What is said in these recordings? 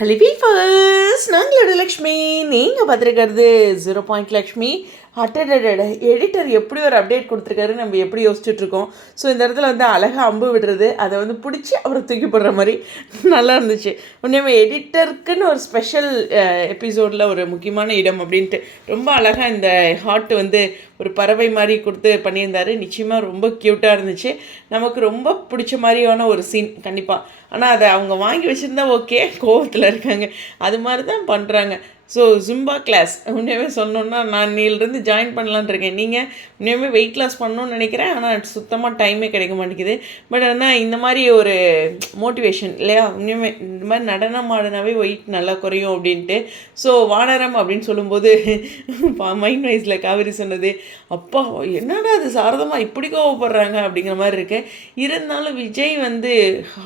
Hello வீஃபர்ஸ், நாங்களோட Lakshmi. நீங்கள் பார்த்துருக்கிறது 0 Lakshmi. அட்டடட editor எப்படி ஒரு அப்டேட் கொடுத்துருக்காரு, நம்ம எப்படி யோசிச்சுட்ருக்கோம். ஸோ இந்த இடத்துல வந்து அழகாக அம்பு விடுறது, அதை வந்து பிடிச்சி அப்புறம் தூக்கி போடுற மாதிரி நல்லா இருந்துச்சு. உண்மையுமே எடிட்டருக்குன்னு ஒரு ஸ்பெஷல் எபிசோடில் ஒரு முக்கியமான இடம் அப்படின்ட்டு ரொம்ப அழகாக இந்த ஹார்ட் வந்து ஒரு பறவை மாதிரி கொடுத்து பண்ணியிருந்தார். நிச்சயமாக ரொம்ப க்யூட்டாக இருந்துச்சு. நமக்கு ரொம்ப பிடிச்ச மாதிரியான ஒரு சீன் கண்டிப்பாக. ஆனால் அதை அவங்க வாங்கி வச்சுருந்தா ஓகே, கோவத்தில் இருக்காங்க. அது மாதிரி தான் பண்ணுறாங்க. ஸோ ஜும்பா கிளாஸ் உண்மையாகவே சொன்னோன்னா நான் இன்னிலிருந்து ஜாயின் பண்ணலான் இருக்கேன். நீங்கள் உண்மையாகவே வெயிட் லாஸ் பண்ணணும்னு நினைக்கிறேன், ஆனால் சுத்தமாக டைமே கிடைக்க மாட்டேங்குது. பட் ஆனால் இந்த மாதிரி ஒரு மோட்டிவேஷன் இல்லையா, உண்மையுமே இந்த மாதிரி நடனம் ஆடினாவே வெயிட் நல்லா குறையும் அப்படின்ட்டு. ஸோ வானரம் அப்படின்னு சொல்லும்போது மைண்ட் வைஸில் காவேரி சொன்னது, அப்பா என்னடா அது சாரதமாக இப்படி கோவப்படுறாங்க அப்படிங்கிற மாதிரி இருக்கு. இருந்தாலும் விஜய் வந்து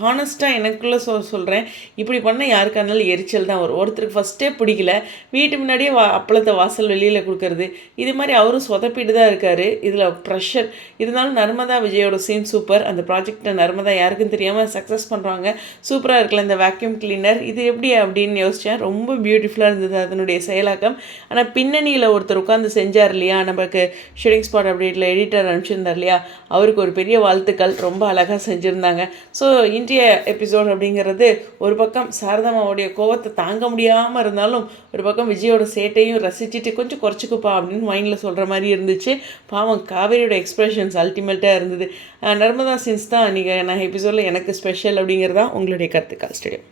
ஹானஸ்ட்டாக எனக்குள்ளே சொல்கிறேன், இப்படி பண்ண யாருக்கா இருந்தாலும் எரிச்சல் தான் வரும். ஒருத்தருக்கு ஃபஸ்ட்டே பிடிக்கல, வீட்டு முன்னாடியே அப்பளத்தை வாசல் வெளியில் கொடுக்கறது, இது மாதிரி அவரும் சொதப்பிட்டு தான் இருக்கார். இதில் ப்ரெஷர் இருந்தாலும் நர்மதா விஜயோட சீன் சூப்பர். அந்த ப்ராஜெக்டை நர்மதா யாருக்கும் தெரியாமல் சக்ஸஸ் பண்ணுறாங்க. சூப்பராக இருக்கல இந்த வேக்யூம் கிளீனர், இது எப்படி அப்படின்னு யோசித்தேன். ரொம்ப பியூட்டிஃபுல்லாக இருந்தது அதனுடைய செயலாக்கம். ஆனால் பின்னணியில் ஒருத்தர் உட்காந்து செஞ்சார் இல்லையா, நமக்கு ஷூட்டிங் ஸ்பாட் அப்டேட்டில் எடிட்டர் அனுப்பிச்சிருந்தார் இல்லையா, அவருக்கு ஒரு பெரிய வாழ்த்துக்கள். ரொம்ப அழகாக செஞ்சுருந்தாங்க. ஸோ இன்றைய எபிசோட் அப்படிங்கிறது ஒரு பக்கம் சாரதாமாவுடைய கோவத்தை தாங்க முடியாமல் இருந்தாலும், ஒரு பக்கம் விஜயோட சேட்டையும் ரசிச்சுட்டு கொஞ்சம் குறைச்சிக்குப்பா அப்படின்னு மைண்டில் சொல்கிற மாதிரி இருந்துச்சு. பாவம் காவேரியோட எக்ஸ்பிரஷன்ஸ் அல்டிமேட்டாக இருந்தது. நர்மதா சீன்ஸ் தான் நீங்கள் நான் எபிசோடில் எனக்கு ஸ்பெஷல் அப்படிங்கிறதான் உங்களுடைய கருத்துக்கள் ஸ்டேடியம்.